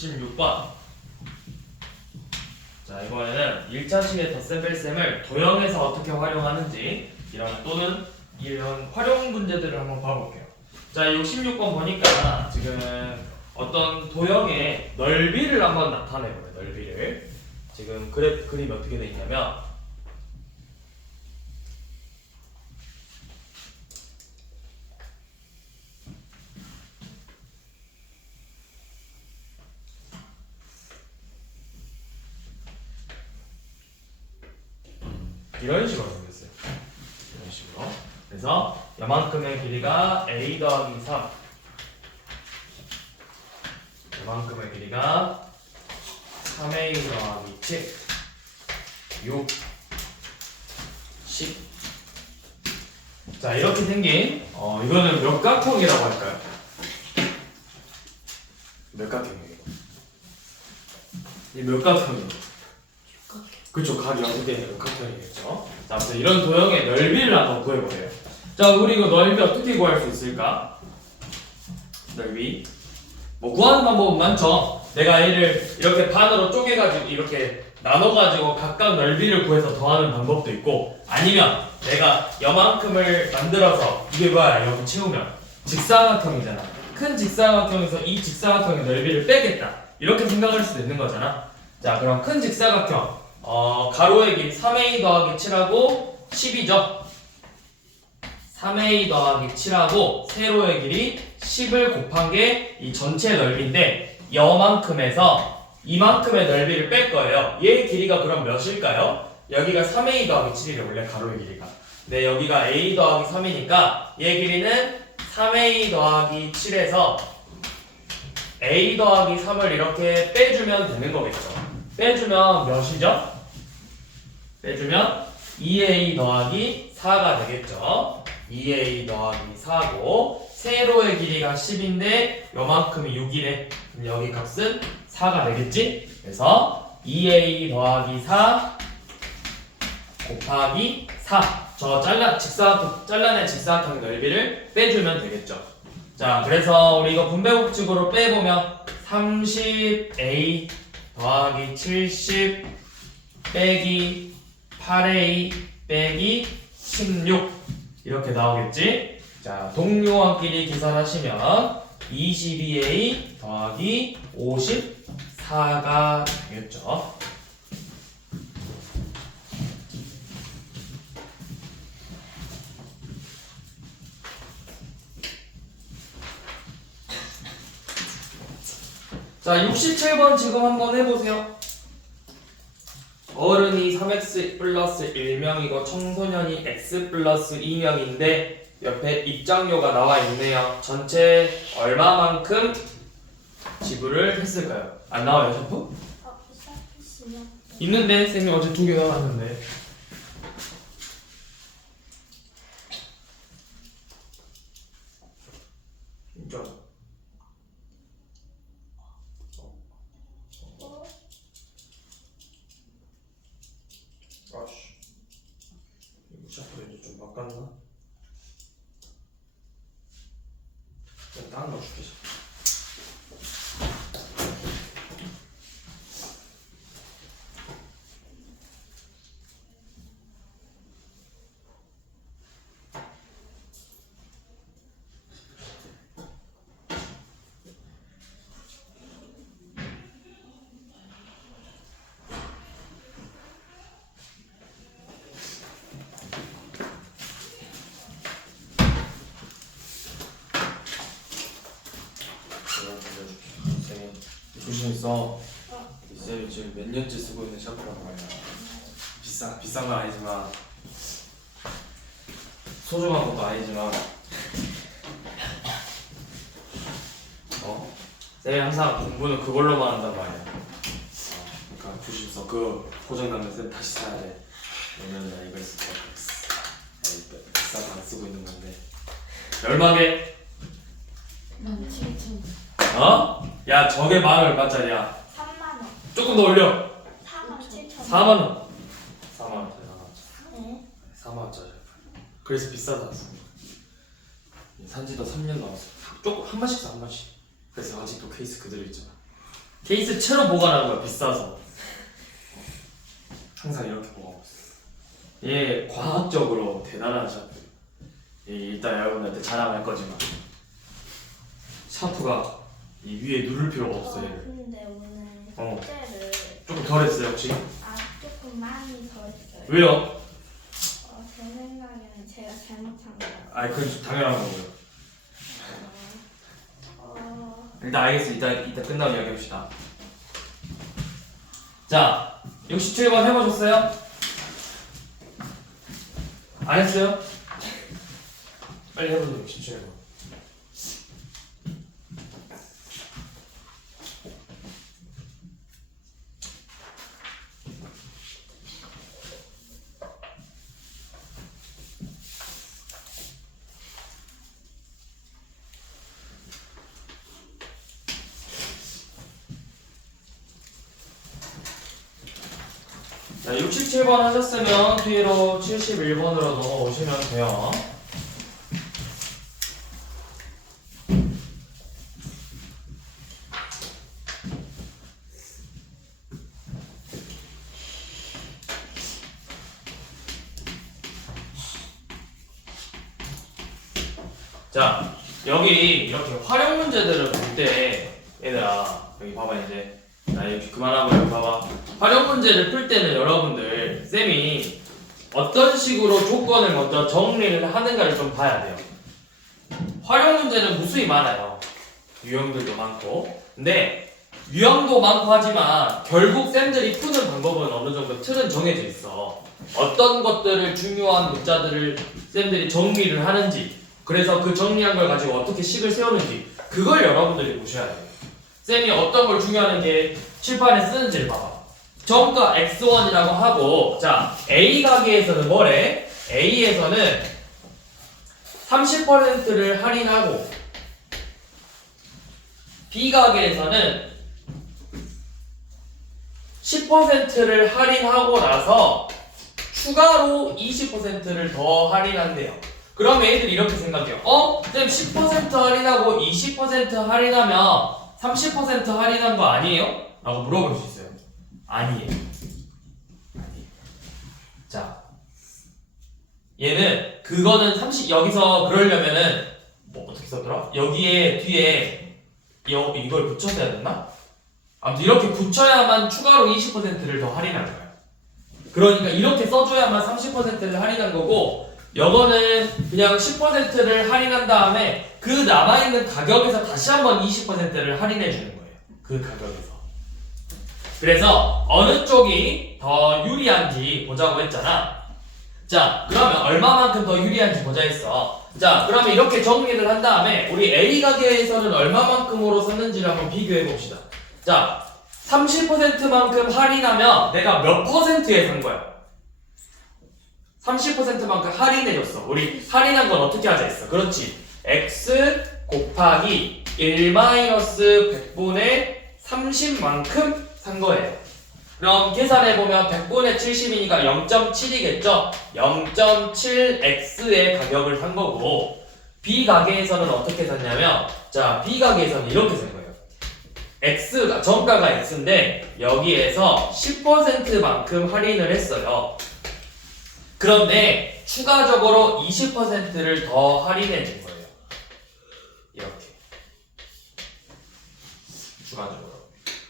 66번. 자, 이번에는 1차식의 덧셈 뺄셈을 도형에서 어떻게 활용하는지 또는 이런 활용 문제들을 한번 봐볼게요. 자, 66번 보니까 지금 어떤 도형의 넓이를 한번 나타내보요. 넓이를. 지금 그림이 어떻게 돼 있냐면 이런 식으로 생겼어요. 이런 식으로. 그래서 요만큼의 길이가 a 더하기 3, 요만큼의 길이가 3a 더하기 7, 6, 10. 자, 이렇게 생긴 이거는 몇 각형이라고 할까요? 몇 각형이에요? 이 몇 각형이에요? 그쵸, 각이 6개의 각형이겠죠. 자, 아무튼 이런 도형의 넓이를 한번 구해보래요. 자, 우리 이거 넓이 어떻게 구할 수 있을까? 넓이 뭐 구하는 방법은 많죠. 내가 얘를 이렇게 반으로 쪼개가지고 이렇게 나눠가지고 각각 넓이를 구해서 더하는 방법도 있고, 아니면 내가 요만큼을 만들어서 이게 뭐야 여기 채우면 직사각형이잖아. 큰 직사각형에서 이 직사각형의 넓이를 빼겠다 이렇게 생각할 수도 있는 거잖아. 자, 그럼 큰 직사각형 가로의 길이 3a 더하기 7하고 10이죠. 3a 더하기 7하고 세로의 길이 10을 곱한 게 이 전체 넓이인데, 여만큼에서 이만큼의 넓이를 뺄 거예요. 얘의 길이가 그럼 몇일까요? 여기가 3a 더하기 7이래 원래 가로의 길이가. 네, 여기가 a 더하기 3이니까 얘 길이는 3a 더하기 7에서 a 더하기 3을 이렇게 빼주면 되는 거겠죠. 빼주면 몇이죠? 빼주면 2a 더하기 4가 되겠죠. 2a 더하기 4고 세로의 길이가 10인데 요만큼이 6이래. 그럼 여기 값은 4가 되겠지? 그래서 2a 더하기 4 곱하기 4. 저 잘라낸 직사각형 넓이를 빼주면 되겠죠. 자, 그래서 우리 이거 분배법칙으로 빼보면 30a 더하기 70 빼기 8a 빼기 16 이렇게 나오겠지? 자, 동요한끼리 계산하시면 22a 더하기 54가 되겠죠. 자, 67번 지금 한번 해보세요. 어른이 3x 플러스 1명이고 청소년이 x 플러스 2명인데 옆에 입장료가 나와 있네요. 전체 얼마만큼 지불을 했을까요? 안 나와요, 셔프? 있는데 쌤이 어제 2개 나왔는데. 진짜. 아씨, 이거 셔프를 이제 좀 바꿨나? 그냥 다른 거 줄게. 조심히 써. 쌤이 지금 몇 년째 쓰고 있는 샤프라고 말이야. 비싼 건 아니지만 소중한 것도 아니지만 쌤이 항상 공부는 그걸로만 한단 말이야. 그러니까 조심히 써. 그 고장나면 쌤 다시 사야 돼. 왜냐면 나 이거 쓸 거야. 비싼 거 안 쓰고 있는 건데. 얼마게? 17,000원. 야, 저게 만 얼마짜리야? 3만원. 조금 더 올려. 47,000원. 4만원. 4만원짜리. 네. 4만원짜리. 그래서 비싸다. 산지도 3년 남았어. 조금 한 번씩 사, 한 번씩. 그래서 아직도 케이스 그대로 있잖아. 케이스 채로 보관하는 거야, 비싸서. 항상 이렇게 보관하고 있어. 얘 과학적으로 대단한 샤프. 얘 일단 여러분한테 자랑할 거지만 샤프가 이 위에 누를 필요가 없어. 얘를 근데 오늘 어. 숙제를 조금 덜했어요 혹시? 조금 많이 더 했어요. 왜요? 제 생각에는 제가 잘못한 거예요. 아니 그건 당연한 거고요. 일단 알겠어. 이따 끝나면 이야기합시다. 자, 67번 해보셨어요? 안 했어요? 빨리 해보세요. 67번. 자, 67번 하셨으면 뒤로 71번으로 넘어오시면 돼요. 자, 여기 이렇게 활용 문제들을 볼 때 얘들아 여기 봐봐 이제 나 이렇게 그만하고 여기 봐봐 활용 문제를 풀 때는 여러분들 쌤이 어떤 식으로 조건을 먼저 정리를 하는가를 좀 봐야 돼요. 활용 문제는 무수히 많아요. 유형들도 많고 근데 유형도 많고 하지만 결국 쌤들이 푸는 방법은 어느 정도 틀은 정해져 있어. 어떤 것들을 중요한 문자들을 쌤들이 정리를 하는지 그래서 그 정리한 걸 가지고 어떻게 식을 세우는지 그걸 여러분들이 보셔야 돼요. 쌤이 어떤 걸 중요한 게 칠판에 쓰는지를 봐봐. 정가 x1이라고 하고 자 A 가게에서는 뭐래? A에서는 30%를 할인하고 B 가게에서는 10%를 할인하고 나서 추가로 20%를 더 할인한대요. 그럼 애들이 이렇게 생각해요. 쌤 10% 할인하고 20% 할인하면 30% 할인한 거 아니에요? 라고 물어볼 수 있어요. 아니에요. 자, 얘는 그거는 30 여기서 그러려면은 뭐 어떻게 썼더라? 여기에 뒤에 이걸 붙여서 해야 됐나? 아무튼 이렇게 붙여야만 추가로 20%를 더 할인하는 거야. 그러니까 이렇게 써줘야만 30%를 할인한 거고 요거는 그냥 10%를 할인한 다음에 그 남아있는 가격에서 다시 한번 20%를 할인해 주는 거예요. 그 가격에서. 그래서 어느 쪽이 더 유리한지 보자고 했잖아. 자, 그러면 얼마만큼 더 유리한지 보자 했어. 자, 그러면 이렇게 정리를 한 다음에 우리 A 가게에서는 얼마만큼으로 샀는지를 한번 비교해 봅시다. 자, 30%만큼 할인하면 내가 몇 퍼센트에 산 거야? 30%만큼 할인해줬어. 우리 할인한 건 어떻게 하자 했어? 그렇지. x 곱하기 1-100분의 30만큼 산 거예요. 그럼 계산해보면 100분의 70이니까 0.7이겠죠? 0.7x의 가격을 산 거고 B 가게에서는 어떻게 샀냐면 자, B 가게에서는 이렇게 산 거예요. x가 정가가 x인데 여기에서 10%만큼 할인을 했어요. 그런데 추가적으로 20%를 더 할인해 준 거예요. 이렇게 추가적으로.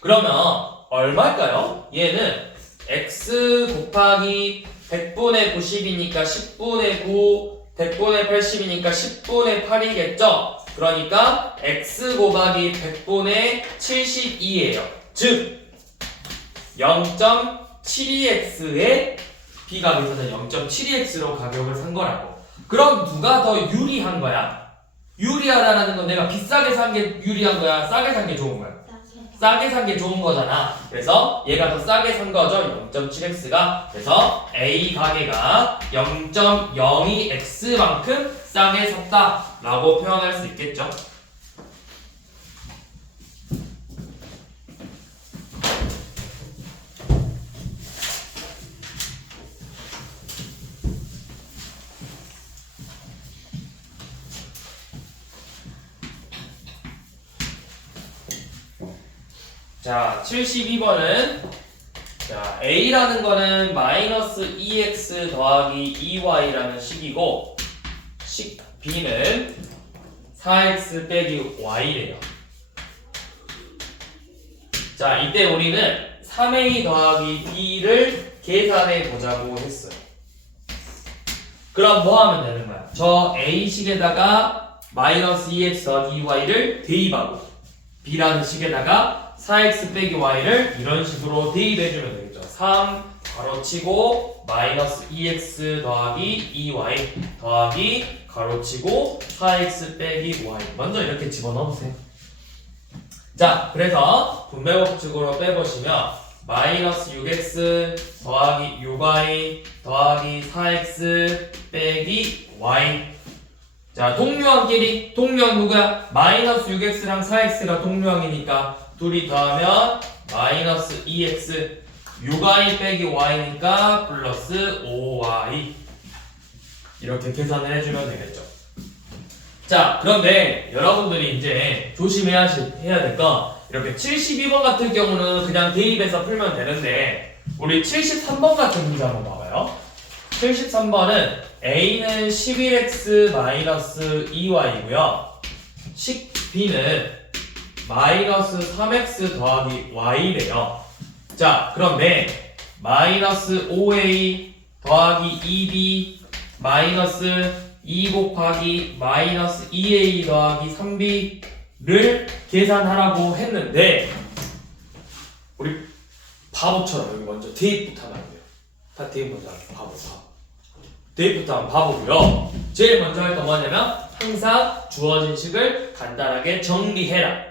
그러면 얼마일까요? 얘는 x 곱하기 100분의 90이니까 10분의 9, 100분의 80이니까 10분의 8이겠죠? 그러니까 x 곱하기 100분의 72예요. 즉 0.72x의 B 가게에서는 0.72x로 가격을 산 거라고. 그럼 누가 더 유리한 거야? 유리하다는 건 내가 비싸게 산 게 유리한 거야? 싸게 산 게 좋은 거야? 싸게 산 게 좋은 거잖아. 그래서 얘가 더 싸게 산 거죠. 0.7x가. 그래서 A 가게가 0.02x만큼 싸게 샀다 라고 표현할 수 있겠죠. 자, 72번은 자, A라는 거는 마이너스 2x 더하기 2y라는 식이고 식 B는 4x 빼기 y래요. 자, 이때 우리는 3a 더하기 b를 계산해 보자고 했어요. 그럼 뭐 하면 되는 거야? 저 a식에다가 마이너스 2x 더하기 2y를 대입하고 b라는 식에다가 4x 빼기 y를 이런 식으로 대입해주면 되겠죠. 3 가로치고 마이너스 2x 더하기 2y 더하기 가로치고 4x 빼기 y 먼저 이렇게 집어넣으세요. 자, 그래서 분배법칙으로 빼보시면 마이너스 6x 더하기 6y 더하기 4x 빼기 y. 자, 동류항끼리 동류항 누구야? 마이너스 6x랑 4x가 동류항이니까 둘이 더하면 마이너스 2x 6y 빼기 y니까 플러스 5y 이렇게 계산을 해주면 되겠죠. 자, 그런데 여러분들이 이제 조심해야 될 건 이렇게 72번 같은 경우는 그냥 대입해서 풀면 되는데 우리 73번 같은 문제 한번 봐봐요. 73번은 A는 11x 마이너스 2y이고요. 식 B는 마이너스 3x 더하기 y래요. 자, 그런데 마이너스 5a 더하기 2b 마이너스 2 곱하기 마이너스 2a 더하기 3b를 계산하라고 했는데 우리 바보처럼 여기 먼저 대입부터 하면 돼요. 다 대입 먼저 하면 바보. 대입부터 하면 바보고요. 제일 먼저 할 건 뭐냐면 항상 주어진 식을 간단하게 정리해라.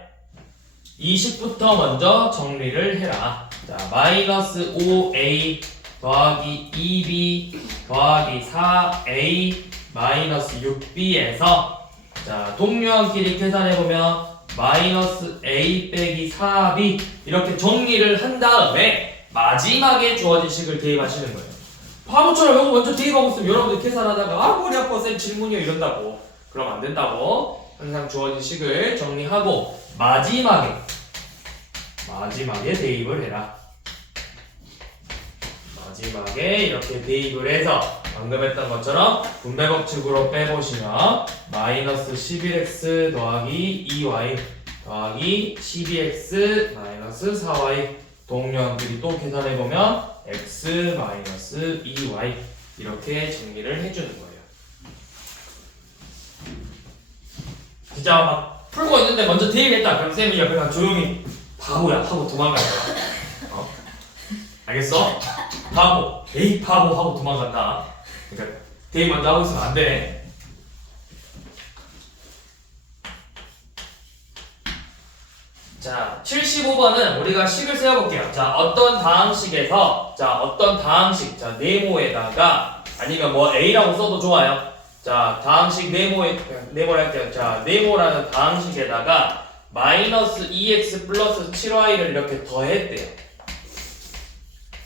이 식부터 먼저 정리를 해라. 자, 마이너스 5a 더하기 2b 더하기 4a 마이너스 6b에서 자, 동류항끼리 계산해보면 마이너스 a 빼기 4b 이렇게 정리를 한 다음에 마지막에 주어진 식을 대입하시는 거예요. 바보처럼 이거 먼저 대입하고 있으면 여러분들 계산하다가 아 머리 아파 쌤 질문이요 이런다고. 그럼 안 된다고. 항상 주어진 식을 정리하고 마지막에 대입을 해라. 마지막에 이렇게 대입을 해서 방금 했던 것처럼 분배법칙으로 빼보시면 마이너스 11x 더하기 2y 더하기 12x 마이너스 4y 동류항끼리 또 계산해보면 x 마이너스 2y 이렇게 정리를 해주는 거예요. 진짜 막 풀고 있는데 먼저 대입했다. 그럼 쌤이 옆에 가 조용히 바보야 하고 도망갈 거야. 알겠어? 바보, 에이 바보 하고 도망간다. 그러니까 대입 먼저 하고 있으면 안 돼. 자, 75번은 우리가 식을 세워볼게요. 자, 어떤 다항식에서 어떤 다항식, 자, 네모에다가 아니면 뭐 A라고 써도 좋아요. 자, 다항식 네모를 할게요. 자, 네모라는 다항식에다가 마이너스 2x 플러스 7y를 이렇게 더했대요.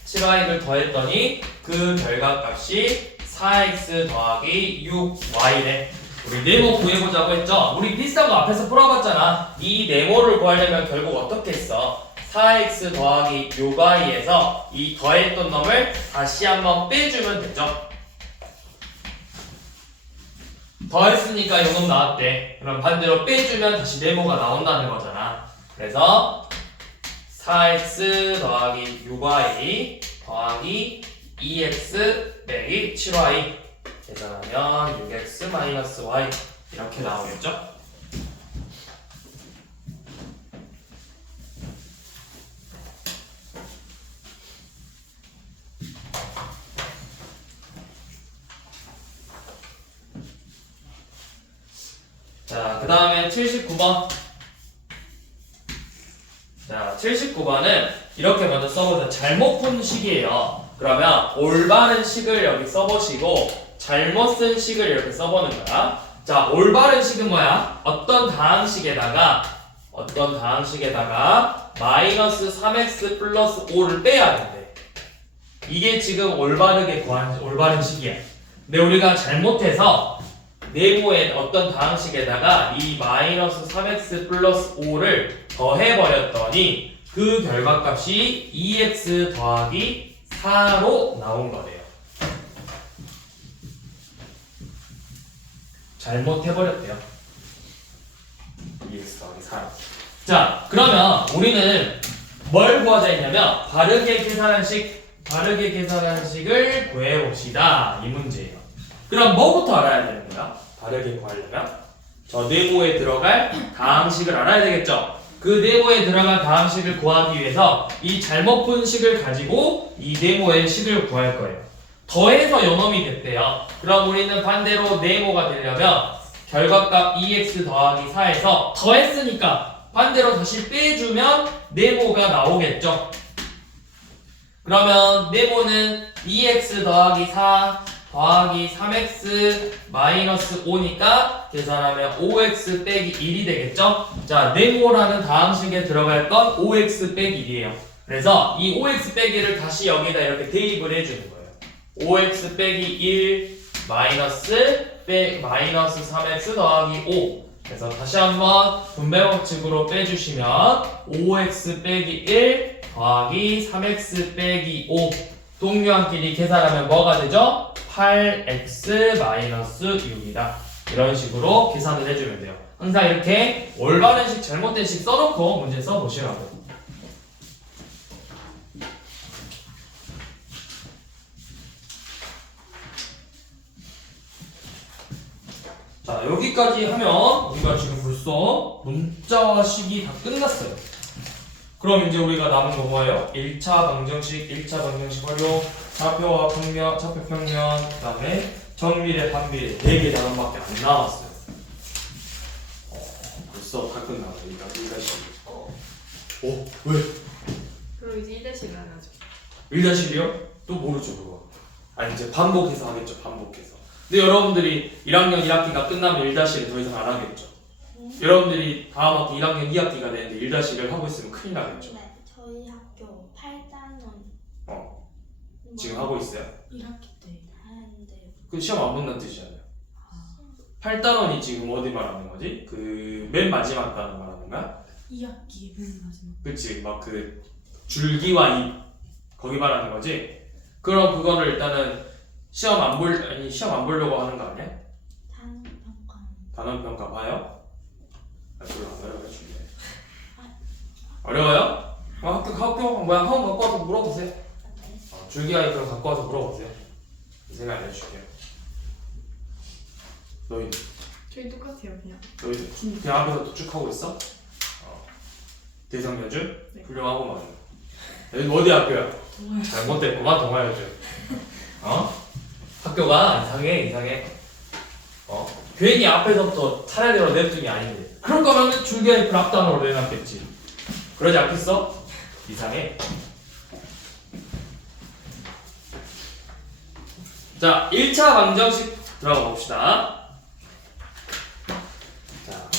7y를 더했더니 그 결과값이 4x 더하기 6y래. 우리 네모 구해보자고 했죠? 우리 비슷한 거 앞에서 풀어봤잖아. 이 네모를 구하려면 결국 어떻게 했어? 4x 더하기 6y에서 이 더했던 놈을 다시 한번 빼주면 되죠. 더했으니까 이 놈 나왔대. 그럼 반대로 빼주면 다시 네모가 나온다는 거잖아. 그래서 4x 더하기 6y 더하기 2x 빼기 7y 계산하면 6x 마이너스 y 이렇게 나오겠죠? 자, 그 다음에 79번. 자, 79번은 이렇게 먼저 써보자. 잘못 푼 식이에요. 그러면 올바른 식을 여기 써보시고 잘못 쓴 식을 이렇게 써보는 거야. 자, 올바른 식은 뭐야? 어떤 다항식에다가 마이너스 3x 플러스 5를 빼야 된대. 이게 지금 올바른 식이야. 근데 우리가 잘못해서 네모의 어떤 다항식에다가 이 마이너스 3x 플러스 5를 더해버렸더니 그 결과값이 2x 더하기 4로 나온 거래요. 잘못해버렸대요. 2x 더하기 4. 자, 그러면 우리는 뭘 구하자 했냐면 바르게 계산한 식을 구해봅시다. 이 문제예요. 그럼 뭐부터 알아야 되는 거야? 바르게 구하려면 저 네모에 들어갈 다항식을 알아야 되겠죠? 그 네모에 들어갈 다항식을 구하기 위해서 이 잘못 푼 식을 가지고 이 네모의 식을 구할 거예요. 더해서 요놈이 됐대요. 그럼 우리는 반대로 네모가 되려면 결과값 2x 더하기 4에서 더했으니까 반대로 다시 빼주면 네모가 나오겠죠? 그러면 네모는 2x 더하기 4 더하기 3x 마이너스 5니까 계산하면 5x 빼기 1이 되겠죠? 자, 네모라는 다항식에 들어갈 건 5x 빼기 1이에요. 그래서 이 5x 빼기 1을 다시 여기다 이렇게 대입을 해주는 거예요. 5x 빼기 1 마이너스 3x 더하기 5. 그래서 다시 한번 분배 법칙으로 빼주시면 5x 빼기 1 더하기 3x 빼기 5 동류한끼리 계산하면 뭐가 되죠? 8x 마이너스 6이다. 이런 식으로 계산을 해주면 돼요. 항상 이렇게 올바른 식, 잘못된 식 써놓고 문제 써보시라고. 자, 여기까지 하면 우리가 지금 벌써 문자와 식이 다 끝났어요. 그럼 이제 우리가 남은 거 뭐예요? 1차 방정식 활용, 차표와 평면, 차표 평면, 그 다음에 정비례, 반비례 4개 단원밖에 안 남았어요. 벌써 다 끝나네. 이거 1-1. 왜? 그럼 이제 1대식을 안 하죠. 1-1이요? 또 모르죠 그거. 아니 이제 반복해서 하겠죠. 반복해서. 근데 여러분들이 1학년 1학기가 끝나면 1-1을 더 이상 안 하겠죠. 여러분들이 다음 학기 1학년 2학기가 되는데 1-1을 하고 있으면 큰일 나겠죠. 네, 저희 학교 8단원 지금 하고 있어요? 1학기 때. 하는데 그 시험 안 본다는 뜻이잖아요. 8단원이 지금 어디 말하는 거지? 그 맨 마지막 단원 말하는 거야? 2학기의 맨 마지막. 그치? 막 그 줄기와 잎 거기 말하는 거지? 그럼 그거를 일단은 시험 안 보려고 하는 거 아니야? 단원평가 단원 평가 봐요? 별로 안 어려워요 준비. 어려워요? 학교 뭐야 학원 갖고 와서 물어보세요. 줄기와 잎 그럼 갖고 와서 물어보세요. 제가 알려줄게요. 너희들 저희 똑같아요 그냥. 너희들 그냥 앞에서 도축하고 있어? 대상 여주? 네. 훌륭하고만. 여기 어디 학교야? 동아요. 잘못됐구만 동아여주. 학교가 이상해. 괜히 앞에서부터 차례대로 냅둔 게 아닌데. 그럴 거면 줄기와 잎을 앞단으로 내놨겠지. 그러지 않겠어? 이상해. 자, 1차 방정식 들어가 봅시다. 자,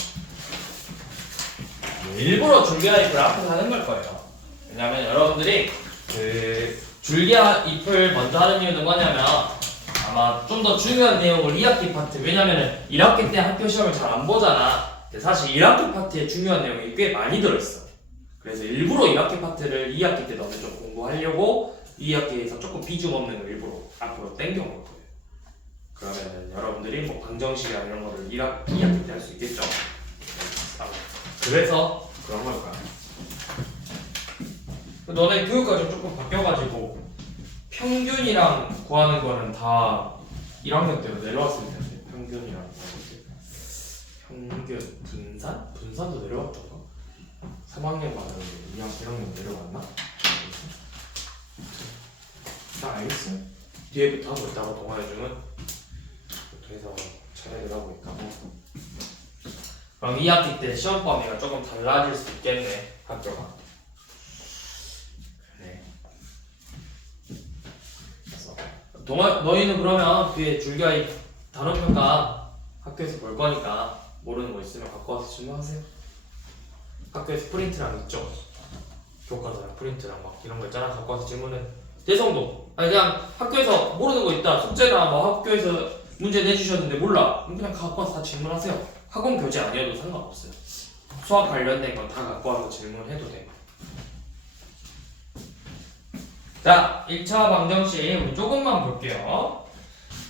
일부러 줄기와 잎을 앞에서 하는 걸 거예요. 왜냐면 여러분들이 그 줄기와 잎을 먼저 하는 이유는 뭐냐면 아마 좀 더 중요한 내용을 2학기 파트, 왜냐면은 1학기 때 학교 시험을 잘 안 보잖아. 근데 사실 1학기 파트에 중요한 내용이 꽤 많이 들어있어. 그래서 일부러 1학기 파트를 2학기 때 너네 좀 공부하려고 2학기에서 조금 비중 없는 거 일부러 앞으로 땡겨놓을 거예요. 그러면은 여러분들이 뭐 방정식이나 이런 거를 2학기 때 할 수 있겠죠? 그래서 그런 걸 거야. 너네 교육과정 조금 바뀌어가지고 평균이랑 구하는 거는 다 1학년 때로 내려왔을 텐데 평균이랑 평균 분산도 내려왔던가? 3학년 받았는데 1학년 내려왔나? 다 알겠어? 뒤에부터 하고 있다고 동아여중은 그래서 차례를 하고 있다고. 그럼 2학기 때 시험 범위가 조금 달라질 수 있겠네 학교가. 너희는 그러면 뒤에 줄기와 잎 단원평가 학교에서 볼 거니까 모르는 거 있으면 갖고 와서 질문하세요. 학교에서 프린트랑 있죠? 교과서랑 프린트랑 막 이런 거 있잖아. 갖고 와서 질문해. 대성도 아니 그냥 학교에서 모르는 거 있다. 숙제나 뭐 학교에서 문제 내주셨는데 몰라. 그냥 갖고 와서 다 질문하세요. 학원 교재 아니어도 상관없어요. 수학 관련된 건 다 갖고 와서 질문해도 돼. 자, 1차 방정식 우리 조금만 볼게요.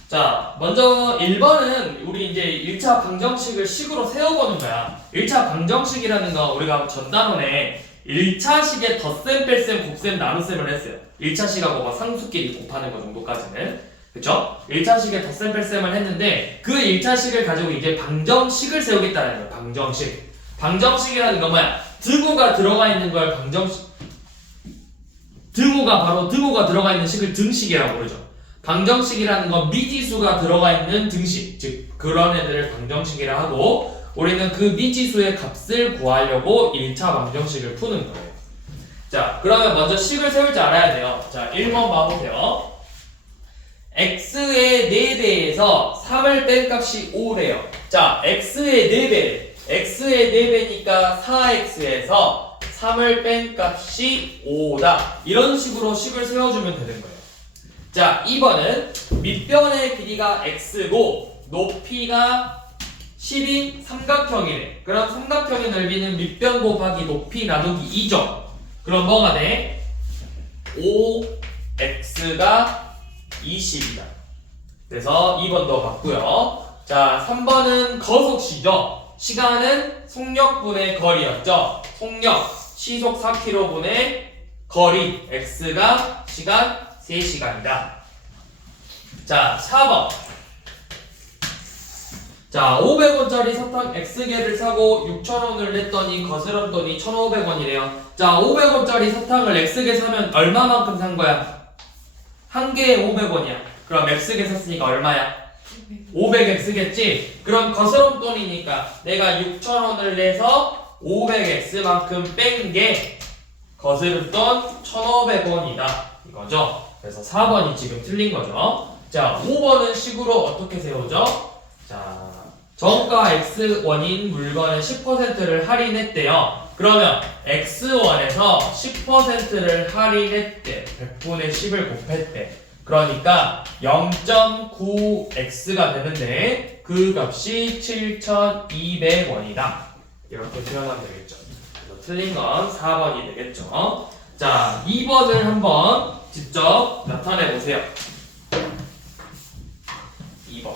자, 먼저 1번은 우리 이제 1차 방정식을 식으로 세워보는 거야. 1차 방정식이라는 거 우리가 전단원에 1차식의 덧셈, 뺄셈, 곱셈, 나눗셈을 했어요. 1차식하고 막 상수끼리 곱하는 거 정도까지는. 그쵸? 1차식의 덧셈, 뺄셈을 했는데 그 1차식을 가지고 이제 방정식을 세우겠다는 거예요. 방정식. 방정식이라는 건 뭐야? 드고가 들어가 있는 걸 방정식. 드고가 들어가 있는 식을 등식이라고 부르죠. 방정식이라는 건 미지수가 들어가 있는 등식, 즉 그런 애들을 방정식이라 하고 우리는 그 미지수의 값을 구하려고 1차 방정식을 푸는 거예요. 자, 그러면 먼저 식을 세울 줄 알아야 돼요. 자, 1번 봐보세요. x의 4배에서 3을 뺀 값이 5래요. 자, x의 4배, x의 4배니까 4x에서 3을 뺀 값이 5다. 이런 식으로 식을 세워주면 되는 거예요. 자, 2번은 밑변의 길이가 x고 높이가 10인 삼각형이래. 그럼 삼각형의 넓이는 밑변 곱하기 높이 나누기 2죠. 그럼 뭐가 돼? 5x가 20이다. 그래서 2번도 봤고요. 자, 3번은 거속시죠. 시간은 속력분의 거리였죠. 속력, 시속 4km분의 거리, x가 시간 3시간이다. 자, 4번. 자, 500원짜리 사탕 X개를 사고 6,000원을 냈더니 거스름 돈이 1,500원이래요. 자, 500원짜리 사탕을 X개 사면 얼마만큼 산 거야? 한 개에 500원이야. 그럼 X개 샀으니까 얼마야? 500X겠지? 그럼 거스름 돈이니까 내가 6,000원을 내서 500X만큼 뺀 게 거스름 돈 1,500원이다. 이거죠? 그래서 4번이 지금 틀린 거죠. 자, 5번은 식으로 어떻게 세우죠? 자, 정가 X1인 물건은 10%를 할인했대요. 그러면 X1에서 10%를 할인했대. 100분의 10을 곱했대. 그러니까 0.9X가 되는데 그 값이 7,200원이다. 이렇게 표현하면 되겠죠. 그래서 틀린 건 4번이 되겠죠. 자, 2번을 한번 직접 나타내 보세요. 2번.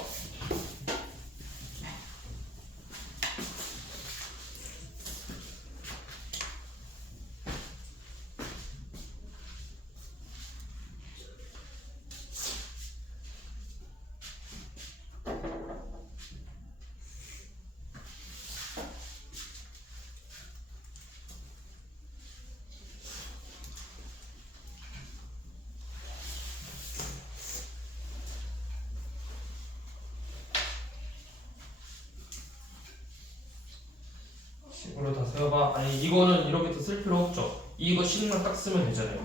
식으로 다 세워봐. 아니, 이거는 이렇게 더 쓸 필요 없죠. 이거 식만 딱 쓰면 되잖아요.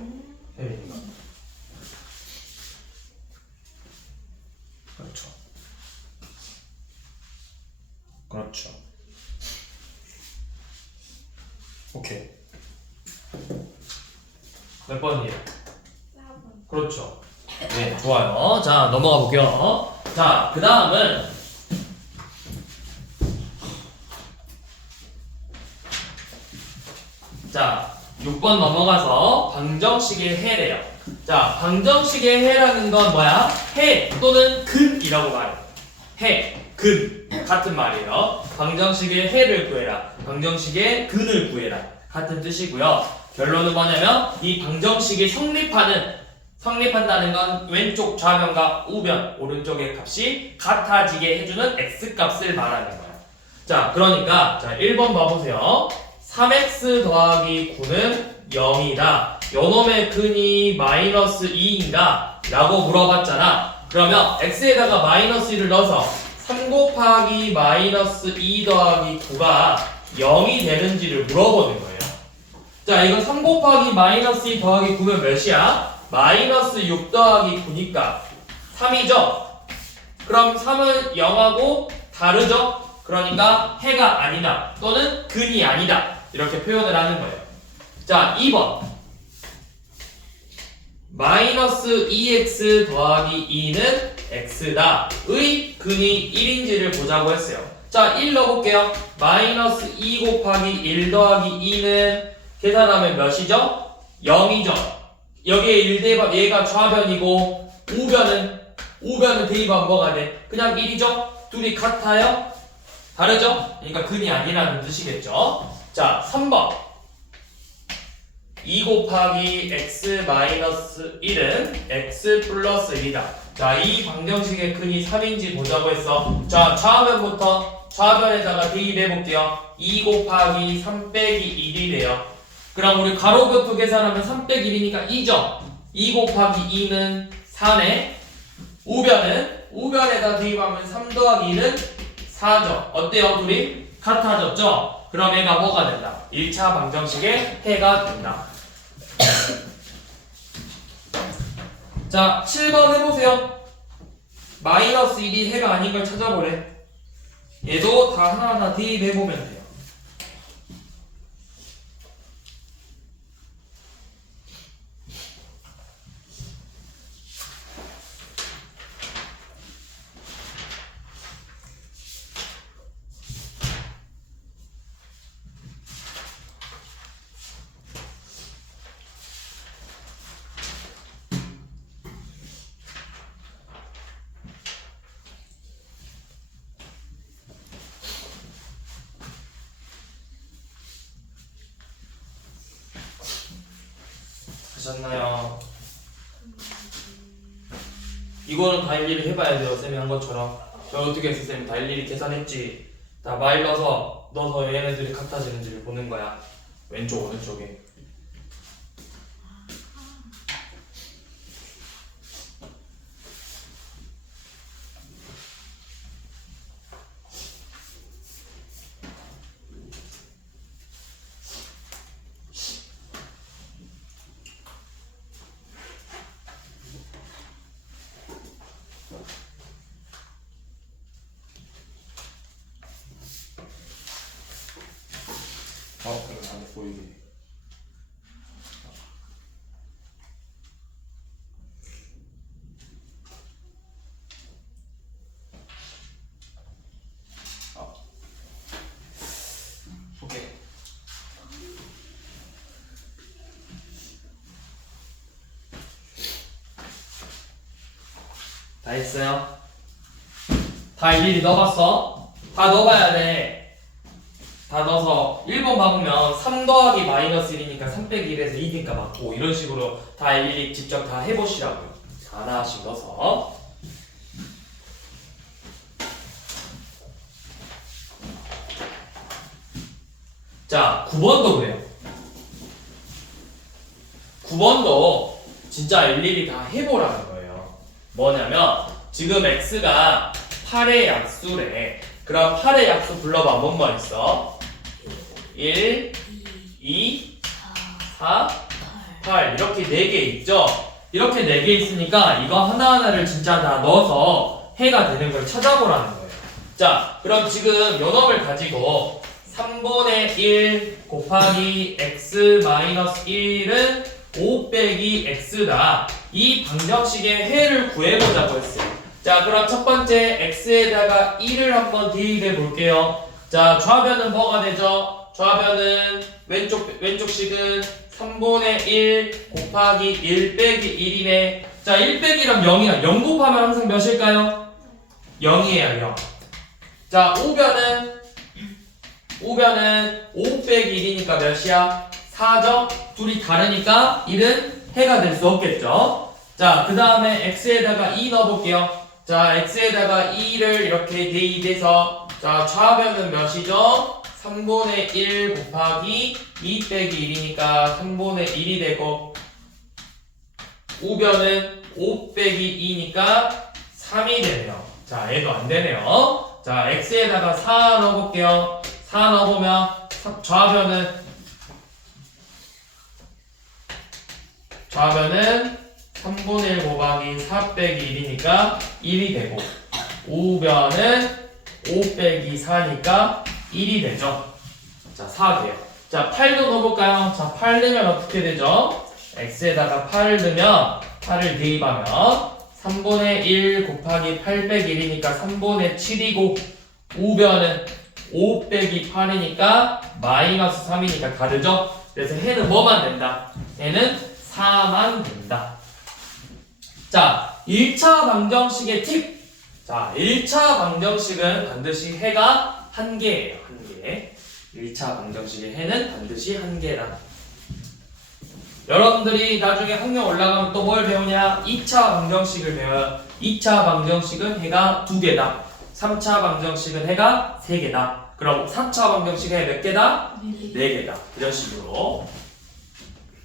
혜린이가. 그렇죠. 그렇죠. 오케이. 몇 번이에요? 4번. 그렇죠. 네, 좋아요. 자, 넘어가 볼게요. 자, 그 다음은 자, 6번 넘어가서 방정식의 해래요. 자, 방정식의 해라는 건 뭐야? 해 또는 근이라고 말해요. 해, 근 같은 말이에요. 방정식의 해를 구해라. 방정식의 근을 구해라. 같은 뜻이고요. 결론은 뭐냐면 이 방정식이 성립한다는 건 왼쪽 좌변과 우변 오른쪽의 값이 같아지게 해주는 x값을 말하는 거야. 자, 그러니까 자 1번 봐보세요. 3x 더하기 9는 0이다. 요놈의 근이 마이너스 2인가? 라고 물어봤잖아. 그러면 x에다가 마이너스 1을 넣어서 3 곱하기 마이너스 2 더하기 9가 0이 되는지를 물어보는 거예요. 자, 이거 3 곱하기 마이너스 2 더하기 9면 몇이야? 마이너스 6 더하기 9니까 3이죠? 그럼 3은 0하고 다르죠? 그러니까 해가 아니다 또는 근이 아니다 이렇게 표현을 하는 거예요. 자, 2번 마이너스 2x 더하기 2는 x다 의 근이 1인지를 보자고 했어요. 자, 1 넣어볼게요. 마이너스 2 곱하기 1 더하기 2는 계산하면 몇이죠? 0이죠. 여기에 1 대입하면 얘가 좌변이고 우변은 대입하면 뭐가 돼? 그냥 1이죠? 둘이 같아요? 다르죠? 그러니까 근이 아니라는 뜻이겠죠? 자, 3번 2 곱하기 x 마이너스 1은 x 플러스 1이다. 자, 이 방정식의 근이 3인지 보자고 했어. 자, 좌변부터 좌변에다가 대입해볼게요. 2 곱하기 3 빼기 1이래요. 그럼 우리 가로교토 계산하면 3 빼기 1이니까 2죠? 2 곱하기 2는 4네. 우변에다 대입하면 3 더하기 1은 4죠. 어때요? 둘이 같아졌죠? 그럼 얘가 뭐가 된다? 1차 방정식의 해가 된다. 자, 7번 해보세요. 마이너스 1이 해가 아닌 걸 찾아보래. 얘도 다 하나하나 대입해보면 돼요. 하셨나요? 이거는 다 일일이 해봐야 돼요. 쌤이 한 것처럼. 저 어떻게 했어? 쌤이 다 일일이 계산했지. 다 마일 넣어서 얘네들이 같아지는지를 보는 거야. 왼쪽 오른쪽에. 그럼 안 보이게. 오케이. 다 했어요? 다 일일이 넣어봤어? 다 넣어봐야 돼. 다 넣어서 1번 봐보면 3 더하기 마이너스 1이니까 3 빼기 1에서 2니까 맞고 이런 식으로 다 일일이 직접 다 해보시라고요. 하나씩 넣어서. 자, 9번도 그래요. 9번도 진짜 일일이 다 해보라는 거예요. 뭐냐면 지금 x가 8의 약수래. 그럼 8의 약수 불러봐. 뭐뭐 있어? 1, 2, 4, 8 이렇게 4개 있죠? 이렇게 4개 있으니까 이거 하나하나를 진짜 다 넣어서 해가 되는 걸 찾아보라는 거예요. 자, 그럼 지금 요 놈을 가지고 3분의 1 곱하기 x 마이너스 1은 5 빼기 x다. 이 방정식의 해를 구해보자고 했어요. 자, 그럼 첫 번째 x에다가 1을 한번 대입해 볼게요. 자, 좌변은 뭐가 되죠? 좌변은 왼쪽식은 3분의 1 곱하기 1 빼기 1이네. 자, 1 빼기랑 0이야. 0 곱하면 항상 몇일까요? 0이에요, 0. 자, 우변은 5 빼기 1이니까 몇이야? 4죠? 둘이 다르니까 1은 해가 될 수 없겠죠? 자, 그 다음에 x에다가 2 넣어볼게요. 자, x에다가 2를 이렇게 대입해서 자, 좌변은 몇이죠? 3분의 1 곱하기 2 빼기 1이니까 3분의 1이 되고 우변은 5 빼기 2니까 3이 되네요. 자, 얘도 안 되네요. 자, x에다가 4 넣어볼게요. 4 넣어보면 좌변은 3분의 1 곱하기 4 빼기 1이니까 1이 되고 우변은 5 빼기 4니까 1이 되죠. 자, 4 돼요. 자, 8도 넣어볼까요? 자, 8 넣으면 어떻게 되죠? x에다가 8 넣으면 8을 대입하면 3분의 1 곱하기 8 빼기 1이니까 3분의 7이고 우변은 5 빼기 8이니까 마이너스 3이니까 다르죠? 그래서 해는 뭐만 된다? 해는 4만 된다. 자, 1차 방정식의 팁. 자, 1차 방정식은 반드시 해가 1개예요. 1개. 1차 방정식의 해는 반드시 1개다. 여러분들이 나중에 학년 올라가면 또 뭘 배우냐? 2차 방정식을 배워요. 2차 방정식은 해가 2개다. 3차 방정식은 해가 3개다. 그럼 4차 방정식은 해 몇 개다? 4개다. 이런 식으로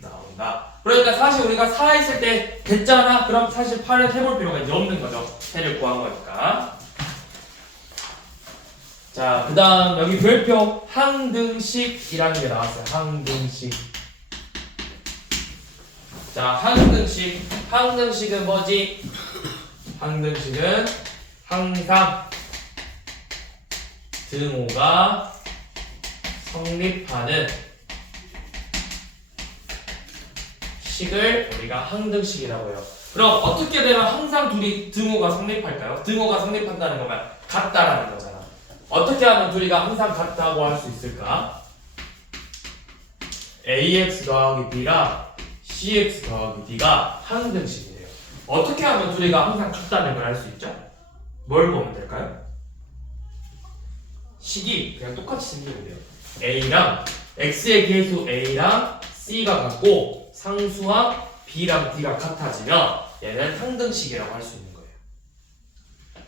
나온다. 그러니까 사실 우리가 4 있을 때 됐잖아? 그럼 사실 8을 해볼 필요가 이제 없는 거죠. 해를 구한 거니까. 자, 그 다음 여기 별표 항등식이라는 게 나왔어요. 항등식. 자, 항등식은 뭐지? 항등식은 항상 등호가 성립하는 식을 우리가 항등식이라고 해요. 그럼 어떻게 되면 항상 둘이 등호가 성립할까요? 등호가 성립한다는 거면 같다라는 거잖아. 어떻게 하면 둘이가 항상 같다고 할 수 있을까? ax 더하기 b랑 cx 더하기 d가 항등식이에요. 어떻게 하면 둘이가 항상 같다는 걸 알 수 있죠? 뭘 보면 될까요? 식이 그냥 똑같이 생기면 돼요. a랑 x의 계수 a랑 c가 같고 상수항 b랑 d가 같아지면 얘는 항등식이라고 할 수 있는 거예요.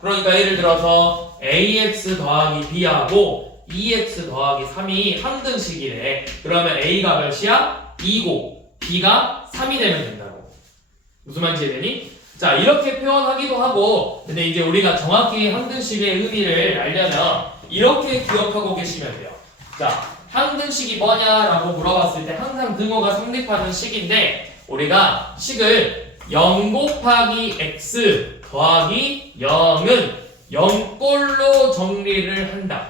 그러니까 예를 들어서 ax 더하기 b하고 2x 더하기 3이 항등식이래. 그러면 a가 몇이야? 2고 b가 3이 되면 된다고. 무슨 말인지 이해되니? 자, 이렇게 표현하기도 하고, 근데 이제 우리가 정확히 항등식의 의미를 알려면 이렇게 기억하고 계시면 돼요. 자, 항등식이 뭐냐라고 물어봤을 때 항상 등호가 성립하는 식인데 우리가 식을 0 곱하기 x 더하기 0은 0꼴로 정리를 한다.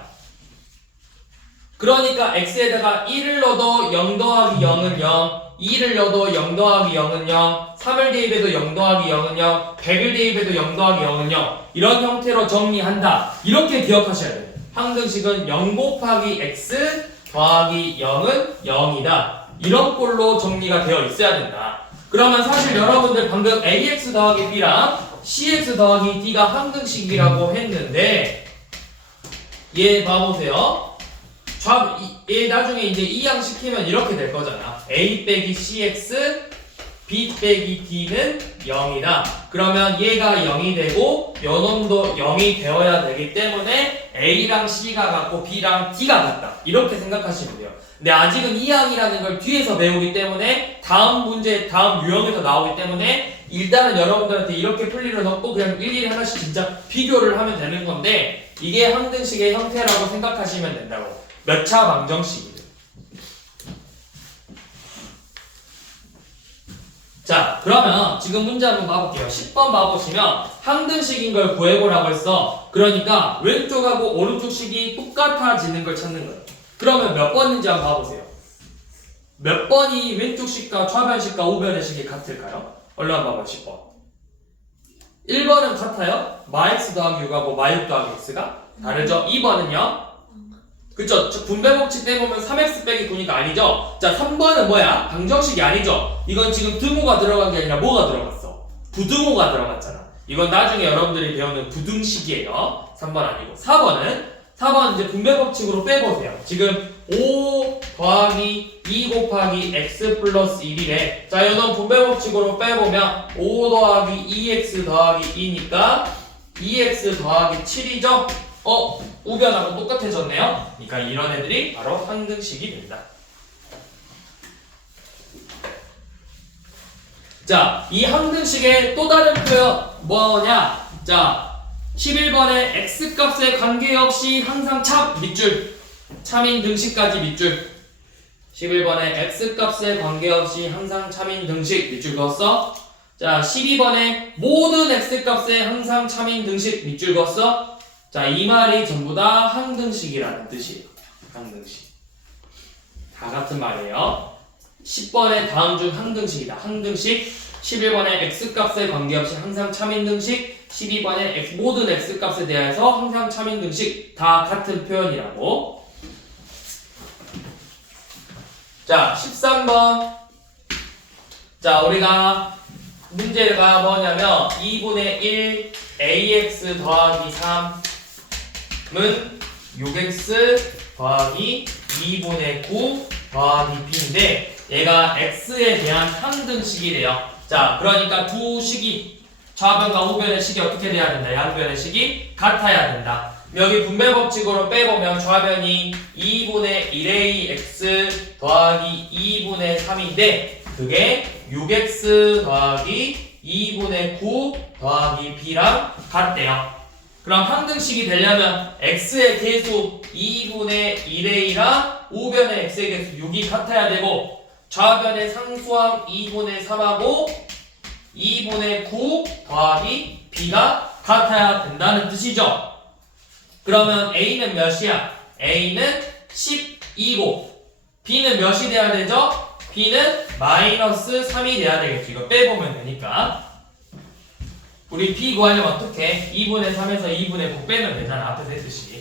그러니까 x에다가 1을 넣어도 0 더하기 0은 0, 2를 넣어도 0 더하기 0은 0, 3을 대입해도 0 더하기 0은 0, 100을 대입해도 0 더하기 0은 0. 이런 형태로 정리한다. 이렇게 기억하셔야 돼요. 항등식은 0 곱하기 x 더하기 0은 0이다. 이런 꼴로 정리가 되어 있어야 된다. 그러면 사실 여러분들 방금 ax 더하기 b랑 cx 더하기 d가 항등식이라고 했는데 얘 봐보세요. 얘 나중에 이제 이항시키면 이렇게 될 거잖아. a 빼기 cx, b 빼기 d는 0이다. 그러면 얘가 0이 되고 요놈도 0이 되어야 되기 때문에 a랑 c가 같고 b랑 d가 같다. 이렇게 생각하시면 돼요. 근데 아직은 이항이라는 걸 뒤에서 배우기 때문에 다음 문제, 다음 유형에서 나오기 때문에 일단은 여러분들한테 이렇게 풀리를 넣고 그냥 일일이 하나씩 진짜 비교를 하면 되는 건데 이게 항등식의 형태라고 생각하시면 된다고. 몇 차 방정식이든. 자, 그러면 지금 문제 한번 봐볼게요. 10번 봐보시면 항등식인 걸 구해보라고 했어. 그러니까 왼쪽하고 오른쪽 식이 똑같아지는 걸 찾는 거예요. 그러면 몇 번인지 한번 봐보세요. 몇 번이 왼쪽 식과 좌변식과 우변의 식이 같을까요? 얼른 한번 봐봐요. 10번. 1번은 같아요. 마x 더하기 6하고 마6 더하기 x가 다르죠? 2번은요? 그쵸? 분배 법칙 떼보면 3x 빼기 9니까 아니죠? 자, 3번은 뭐야? 방정식이 아니죠? 이건 지금 등호가 들어간 게 아니라 뭐가 들어갔어? 부등호가 들어갔잖아. 이건 나중에 여러분들이 배우는 부등식이에요. 3번 아니고. 4번은 이제 분배 법칙으로 빼보세요. 지금 5 더하기 2 곱하기 x 플러스 1이래. 자, 이건 분배 법칙으로 빼보면 5 더하기 2x 더하기 2니까 2x 더하기 7이죠? 우변하고 똑같아졌네요. 그러니까 이런 애들이 바로 항등식이 된다. 자, 이 항등식의 또 다른 표현 뭐냐? 자, 11번의 x값에 관계없이 항상 밑줄. 참인 등식까지 밑줄. 11번의 x값에 관계없이 항상 참인 등식 밑줄 그었어? 자, 12번의 모든 x값에 항상 참인 등식 밑줄 그었어? 자, 이 말이 전부 다 항등식이라는 뜻이에요. 항등식. 다 같은 말이에요. 10번의 다음 중 항등식이다. 항등식. 11번의 x값에 관계없이 항상 참인 등식. 12번의 모든 x값에 대해서 항상 참인 등식. 다 같은 표현이라고. 자, 13번. 자, 우리가 문제가 뭐냐면 2분의 1 ax 더하기 3은 6x 더하기 2분의 9 더하기 b인데 얘가 x에 대한 항등식이래요. 자, 그러니까 두 식이 좌변과 우변의 식이 어떻게 돼야 된다? 양변의 식이 같아야 된다. 여기 분배 법칙으로 빼보면 좌변이 2분의 1ax 더하기 2분의 3인데 그게 6x 더하기 2분의 9 더하기 b랑 같대요. 그럼 항등식이 되려면 x의 계수 2분의 1a랑 우변의 x의 계수 6이 같아야 되고 좌변의 상수항 2분의 3하고 2분의 9 더하기 b가 같아야 된다는 뜻이죠. 그러면 a는 몇이야? a는 12고 b는 몇이 돼야 되죠? b는 마이너스 3이 돼야 되겠죠. 이거 빼보면 되니까. 우리 b 구하려면 어떻게? 2분의 3에서 2분의 9 빼면 되잖아. 앞에서 했듯이.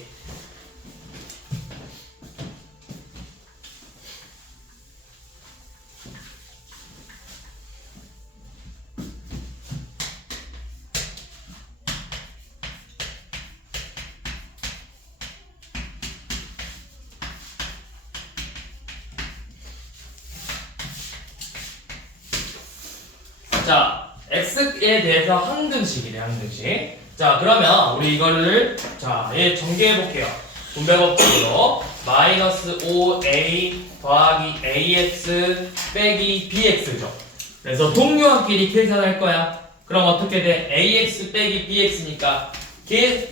자, x에 대해서 항등식이래, 항등식. 자, 그러면 우리 이거를 얘 전개해 볼게요. 분배 법칙으로 마이너스 5a 더하기 ax 빼기 bx죠. 그래서 동료한끼리 계산할 거야. 그럼 어떻게 돼? ax 빼기 bx니까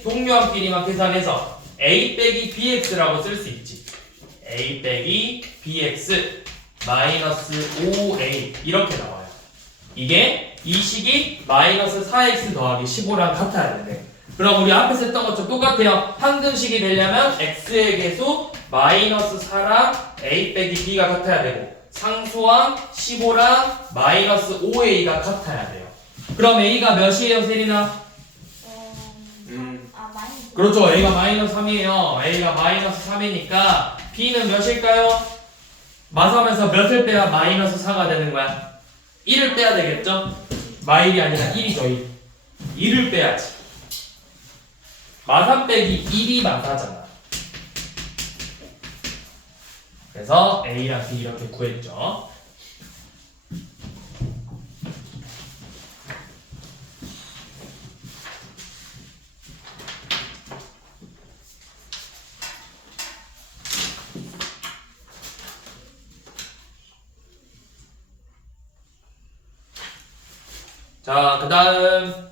동료한끼리만 계산해서 a 빼기 bx라고 쓸 수 있지. a 빼기 bx 마이너스 5a 이렇게 나와요. 이게 이 식이 마이너스 4x 더하기 15랑 같아야 되네. 그럼 우리 앞에서 했던 것처럼 똑같아요. 항등식이 되려면 x의 계수 마이너스 4랑 a 빼기 b가 같아야 되고 상수항 15랑 마이너스 5a가 같아야 돼요. 그럼 a가 몇이에요, 세린아? 마이너스. 그렇죠. a가 마이너스 3이에요. a가 마이너스 3이니까 b는 몇일까요? 마삼에서 몇을 빼야 마이너스 4가 되는 거야? 1을 빼야 되겠죠? 마일이 아니라 1이죠. 1을 빼야지. 마삼 빼기 1이 마사잖아. 그래서 A랑 B 이렇게 구했죠. 자, 그 다음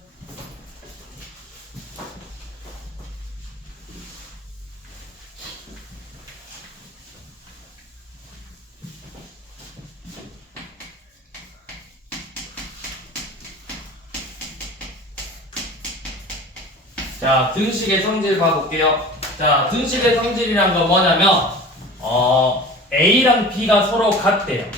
자, 등식의 성질 봐볼게요. 자, 등식의 성질이란 건 뭐냐면 A랑 B가 서로 같대요.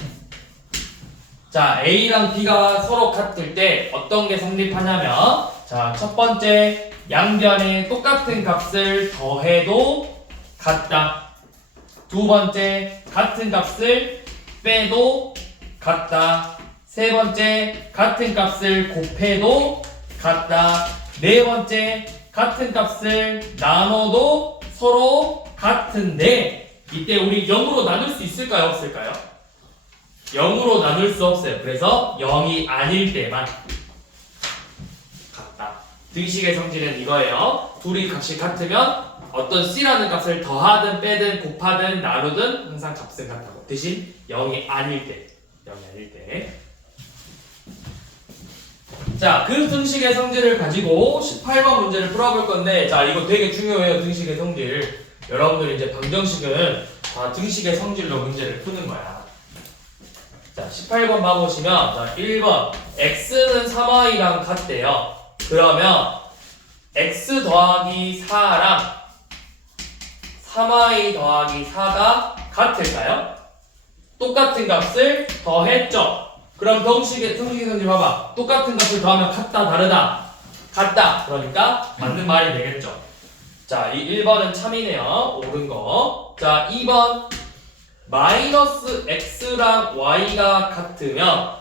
자, A랑 B가 서로 같을 때 어떤 게 성립하냐면 자, 첫 번째 양변에 똑같은 값을 더해도 같다. 두 번째 같은 값을 빼도 같다. 세 번째 같은 값을 곱해도 같다. 네 번째 같은 값을 나눠도 서로 같은데 이때 우리 0으로 나눌 수 있을까요? 없을까요? 0으로 나눌 수 없어요. 그래서 0이 아닐 때만 같다. 등식의 성질은 이거예요. 둘이 값이 같으면 어떤 C라는 값을 더하든 빼든 곱하든 나누든 항상 값은 같다고. 대신 0이 아닐 때. 0이 아닐 때. 자, 그 등식의 성질을 가지고 18번 문제를 풀어볼 건데 자, 이거 되게 중요해요. 등식의 성질. 여러분들 이제 방정식은 다 등식의 성질로 문제를 푸는 거야. 자, 18번 봐보시면 자, 1번 x는 3y랑 같대요. 그러면 x 더하기 4랑 3y 더하기 4가 같을까요? 똑같은 값을 더했죠. 그럼 등식의 성질 봐봐. 똑같은 값을 더하면 같다, 다르다? 같다. 그러니까 맞는 말이 되겠죠. 자, 이 1번은 참이네요. 옳은 거. 자, 2번 마이너스 x랑 y가 같으면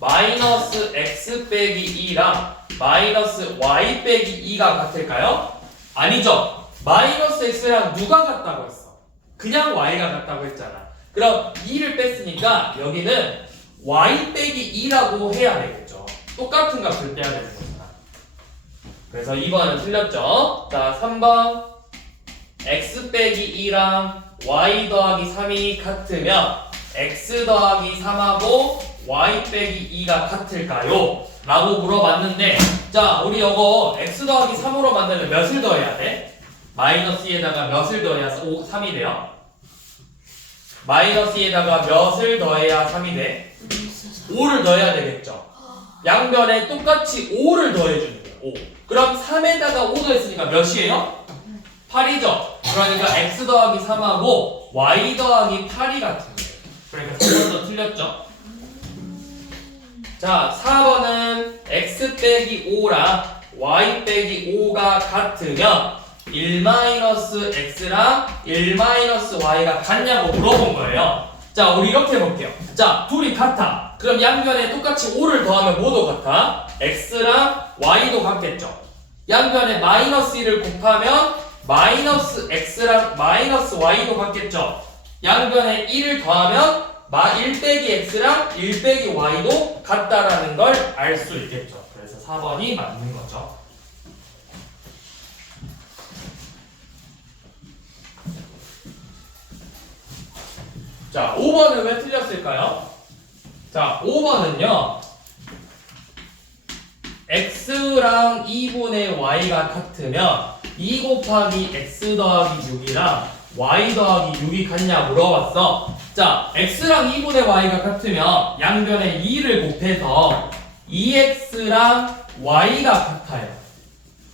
마이너스 x 빼기 2랑 마이너스 y 빼기 2가 같을까요? 아니죠. 마이너스 x랑 누가 같다고 했어? 그냥 y가 같다고 했잖아. 그럼 2를 뺐으니까 여기는 y 빼기 2라고 해야 되겠죠. 똑같은 값을 떼야 되는 거잖아. 그래서 2번은 틀렸죠. 자, 3번 x 빼기 2랑 y 더하기 3이 같으면 x 더하기 3하고 y 빼기 2가 같을까요? 라고 물어봤는데, 자, 우리 이거 x 더하기 3으로 만들면 몇을 더해야 돼? 마이너스 2에다가 몇을 더해야 3이 돼요? 마이너스 2에다가 몇을 더해야 3이 돼? 5를 더해야 되겠죠. 양변에 똑같이 5를 더해주는 거예요. 5. 그럼 3에다가 5 더했으니까 몇이에요? 8이죠. 그러니까 x 더하기 3하고 y 더하기 8이 같은 거예요. 그러니까 3번도 틀렸죠. 자, 4번은 x 빼기 5랑 y 빼기 5가 같으면 1-x랑 1-y가 같냐고 물어본 거예요. 자, 우리 이렇게 해볼게요. 자, 둘이 같아. 그럼 양변에 똑같이 5를 더하면 뭐도 같아? x랑 y도 같겠죠. 양변에 마이너스 1을 곱하면 마이너스 x랑 마이너스 y도 같겠죠. 양변에 1을 더하면 1 빼기 x랑 1 빼기 y도 같다라는 걸 알 수 있겠죠. 그래서 4번이 맞는 거죠. 자, 5번은 왜 틀렸을까요? 자, 5번은요 x랑 2분의 y가 같으면 2 곱하기 x 더하기 6이랑 y 더하기 6이 같냐 물어봤어. 자, x랑 2분의 y가 같으면 양변에 2를 곱해서 2x랑 y가 같아요.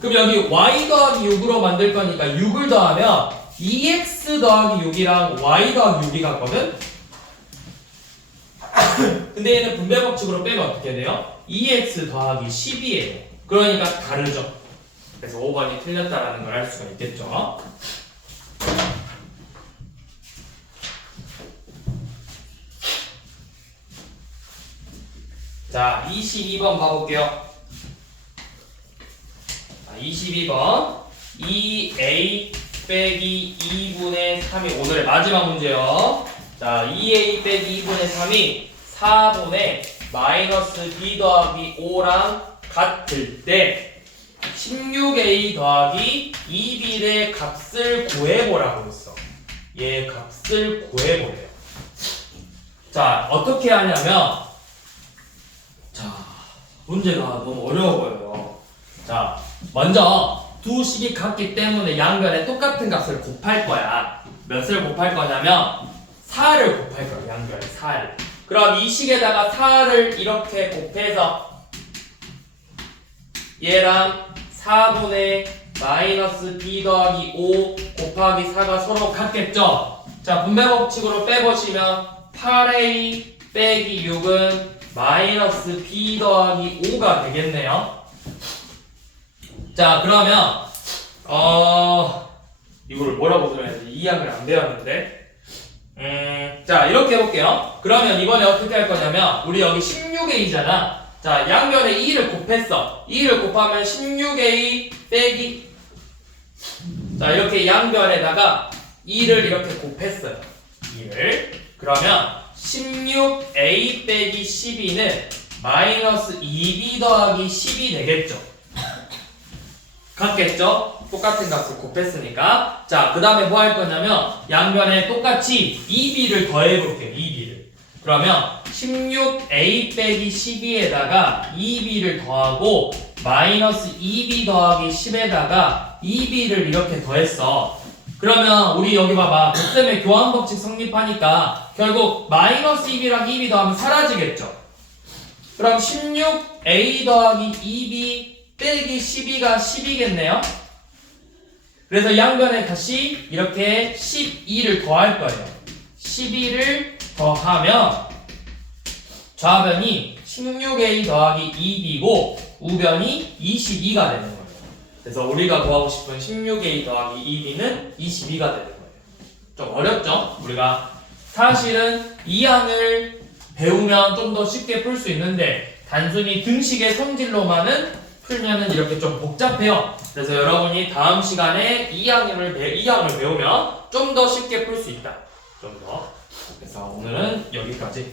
그럼 여기 y 더하기 6으로 만들 거니까 6을 더하면 2x 더하기 6이랑 y 더하기 6이 같거든? 근데 얘는 분배 법칙으로 빼면 어떻게 돼요? 2x 더하기 10이에요. 그러니까 다르죠. 그래서 5번이 틀렸다라는 걸 알 수가 있겠죠. 자, 22번 가볼게요. 22번 2a 빼기 2분의 3이 오늘의 마지막 문제요. 자, 2a 빼기 2분의 3이 4분의 마이너스 b 더하기 5랑 같을 때 16a 더하기 2b의 값을 구해보라고 했어. 얘 값을 구해보래요. 자, 어떻게 하냐면, 자, 문제가 너무 어려워 보여요. 자, 먼저 두 식이 같기 때문에 양변에 똑같은 값을 곱할 거야. 몇을 곱할 거냐면 4를 곱할 거야. 양변에 4를. 그럼 이 식에다가 4를 이렇게 곱해서 얘랑 4분의 마이너스 b 더하기 5 곱하기 4가 서로 같겠죠? 자, 분배 법칙으로 빼보시면 8a 빼기 6은 마이너스 b 더하기 5가 되겠네요. 자, 그러면 이걸 뭐라고 들어야지? 이 약을 안 배웠는데. 자, 이렇게 해볼게요. 그러면 이번에 어떻게 할 거냐면 우리 여기 16a잖아. 자, 양변에 2를 곱했어. 2를 곱하면 16a 빼기, 자, 이렇게 양변에다가 2를 이렇게 곱했어요. 2를. 그러면 16a 빼기 12는 마이너스 2b 더하기 10이 되겠죠. 같겠죠? 똑같은 값을 곱했으니까. 자, 그 다음에 뭐 할 거냐면 양변에 똑같이 2b를 더해볼게요. 2b를. 그러면 16a 빼기 12에다가 2b를 더하고 마이너스 2b 더하기 10에다가 2b를 이렇게 더했어. 그러면 우리 여기 봐봐. 곱셈의 교환법칙 성립하니까 결국 마이너스 2b랑 2b 더하면 사라지겠죠. 그럼 16a 더하기 2b 빼기 12가 10이겠네요. 그래서 양변에 다시 이렇게 12를 더할 거예요. 12를 더하면 좌변이 16a 더하기 2b고 우변이 22가 되는 거예요. 그래서 우리가 구하고 싶은 16a 더하기 2b는 22가 되는 거예요. 좀 어렵죠? 우리가 사실은 이 항을 배우면 좀 더 쉽게 풀 수 있는데 단순히 등식의 성질로만은 풀면은 이렇게 좀 복잡해요. 그래서 여러분이 다음 시간에 2항을 배우면 좀 더 쉽게 풀 수 있다. 좀 더. 그래서 오늘은 여기까지.